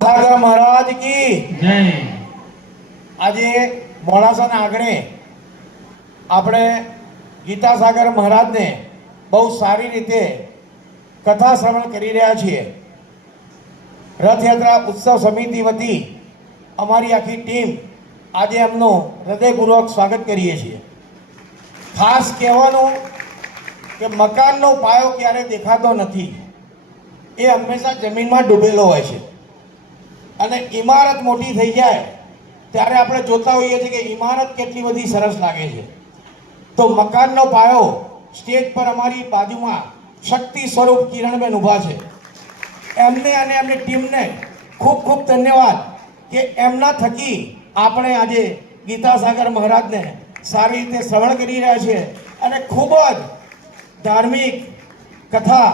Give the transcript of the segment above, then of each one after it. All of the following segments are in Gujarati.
સાગર મહારાજ કી જય। આજે મોડાસાના આંગણે આપણે ગીતાસાગર મહારાજને બહુ સારી રીતે કથા શ્રવણ કરી રહ્યા છીએ। રથયાત્રા ઉત્સવ સમિતિ વતી અમારી આખી ટીમ આજે એમનું હૃદયપૂર્વક સ્વાગત કરીએ છીએ। ખાસ કહેવાનું કે મકાનનો પાયો ક્યારે દેખાતો નથી, એ હંમેશા જમીનમાં ડૂબેલો હોય છે અને ઇમારત મોટી થઈ જાય ત્યારે આપણે જોતા હોઈએ છીએ કે ઇમારત કેટલી બધી સરસ લાગે છે। તો મકાનનો પાયો સ્ટેજ પર અમારી બાજુમાં શક્તિ સ્વરૂપ કિરણબેન ઊભા છે, એમને અને એમની ટીમને ખૂબ ખૂબ ધન્યવાદ કે એમના થકી આપણે આજે ગીતાસાગર મહારાજને સારી રીતે શ્રવણ કરી રહ્યા છીએ અને ખૂબ જ ધાર્મિક કથા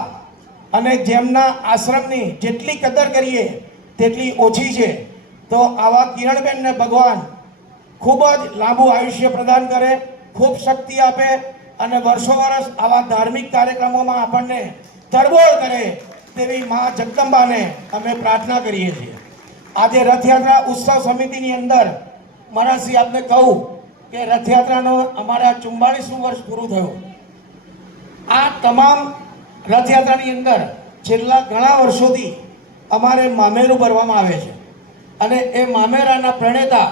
અને જેમના આશ્રમની જેટલી કદર કરીએ તેટલી ઓછી છે। તો આવા કિરણબેનને ભગવાન ખૂબ જ લાંબુ આયુષ્ય પ્રદાન કરે, ખૂબ શક્તિ આપે અને વર્ષો વર્ષ આવા ધાર્મિક કાર્યક્રમોમાં આપણને તરબોળ કરે તેવી મા જગદંબાને અમે પ્રાર્થના કરીએ છીએ। આજે રથયાત્રા ઉત્સવ સમિતિની અંદર મહારાજશ્રી આપને કહું કે રથયાત્રાનો અમારા 44મું વર્ષ પૂરું થયું। આ તમામ રથયાત્રાની અંદર છેલ્લા ઘણા વર્ષોથી અમારે મામેરું ભરવામાં આવે છે અને એ મામેરાના પ્રણેતા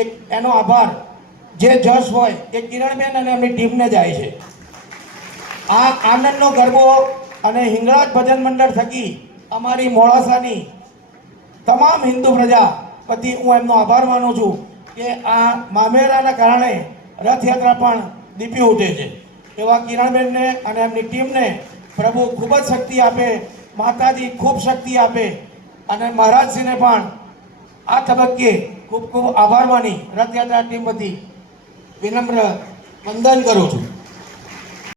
એક એનો આભાર જે જશ હોય એ કિરણબેન અને એમની ટીમને જાય છે। આ આનંદનો ગરબો અને હિંગળાજ ભજન મંડળ થકી અમારી મોડાસાની તમામ હિન્દુ પ્રજા વતી હું એમનો આભાર માનું છું કે આ મામેરાના કારણે રથયાત્રા પણ દીપી ઉઠે છે। એવા કિરણબેનને અને એમની ટીમને પ્રભુ ખૂબ જ શક્તિ આપે, માતાજી ખૂબ શક્તિ આપે અને મહારાજશ્રીને પણ આ તબક્કે ખૂબ ખૂબ આભાર માની રથયાત્રા ટીમ વતી વિનમ્ર વંદન કરું છું।